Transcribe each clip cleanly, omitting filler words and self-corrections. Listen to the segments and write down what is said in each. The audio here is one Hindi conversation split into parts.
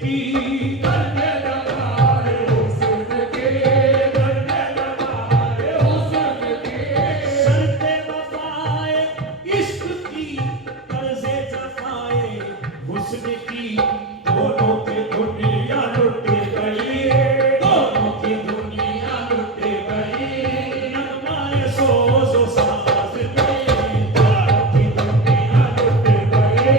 की करने लगाए हुस्न के करने लगाए हुस्न के शर्ते वफाए इश्क की कर्ज़े जफाए हुस्न की दोनों की दुनिया लुट गई दोनों की दुनिया लुट गई नगमाए सोज़ो साज़ में दोनों की दुनिया लुट गई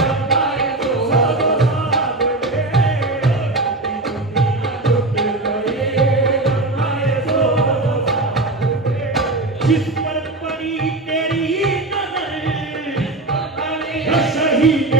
नगमाए सोज़ो साज़ में दोनों की दुनिया लुट गई नगमाए सोज़ो साज़ में जिस पर पड़ी तेरी नज़र शहीद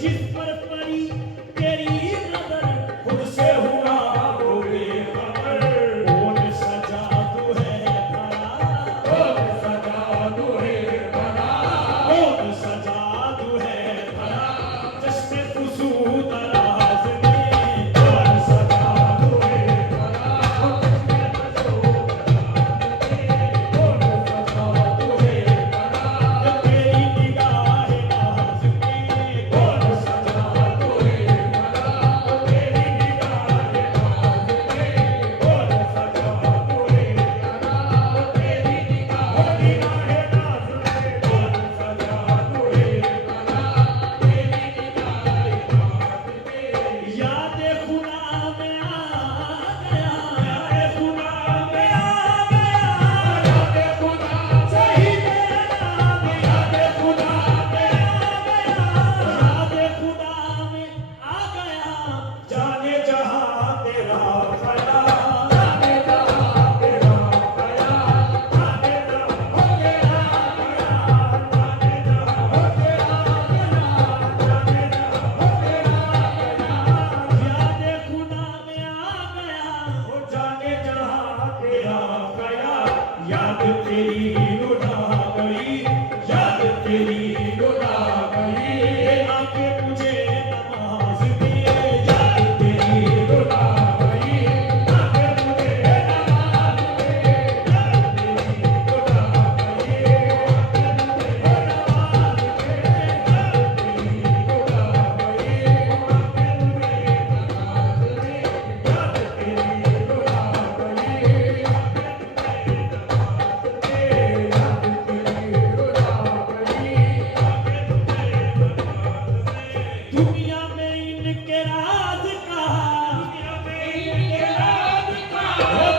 जिस पर पड़ी तेरी नजर खुद से हुआ वो बेखबर कौन सजा तू है भला कौन सजा तू है भला कौन सजा तू है भला जश्न खुशू दराज में कौन सजा तू है भला जश्न खुशू दराज में कौन सजा तू है भला तेरी निगाह नाज में कौन सजा तू है भला तेरी निगाह नाज में कौन सजा तू है भला तेरी निगाह नाज में कौन सजा तू है भला तेरी निगाह नाज में याद खुदा में आ गया याद खुदा में आ गया याद खुदा सही मेरा याद खुदा में आ गया याद खुदा में आ गया जाने जहां तेरा खया जाने जहां तेरा खया जाने जहां हो गया खया जाने जहां हो गया खया जाने जहां हो गया खया याद खुदा में आ गया वो जाने जहां तेरा खया याद तेरी लुटा गई याद तेरी लुटा गई आके मुझे नमाज दे याद तेरी लुटा गई आके मुझे नमाज दे याद तेरी लुटा गई आके मुझे नमाज दे याद तेरी लुटा गई आके मुझे नमाज दे याद तेरी लुटा गई आके दुनिया में इनके राज कहा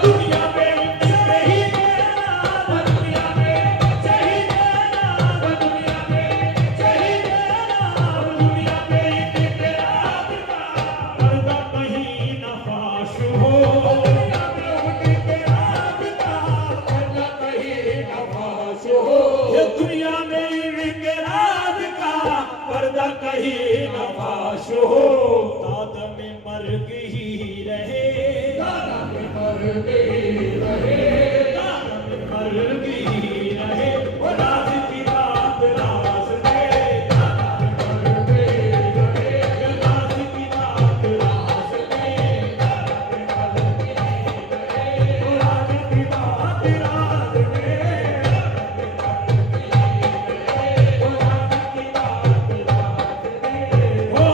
दुनिया में इनके ही राज दुनिया में शहीद नाम दुनिया में शहीद नाम दुनिया में इनके राज का पर्दा कहीं न फाश हो दुनिया में उनके राज का पर्दा कहीं न फाश हो ये दुनिया में इनके राज का पर्दा कहीं न फाश हो दाद में मर्ग ही रहे दाद में मर्ग ही रहे दाद में मर्ग ही रहे वो राज की बात राज दे दाद में मर्ग ही रहे राज की बात राज दे दाद में मर्ग ही रहे वो राज की बात राज दे वो राज की बात राज दे ओ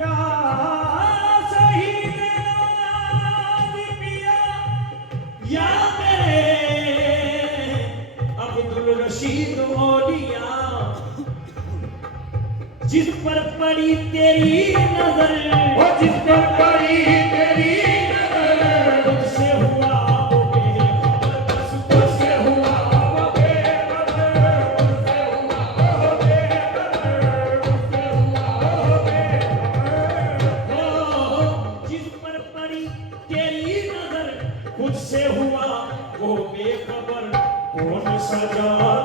या शहीद नाज पिया या मेरे अब्दुल रशीद मौलिया जिस पर पड़ी तेरी नजर वो जिस पर पड़ी खुद से हुआ वो बेखबर कौन सजा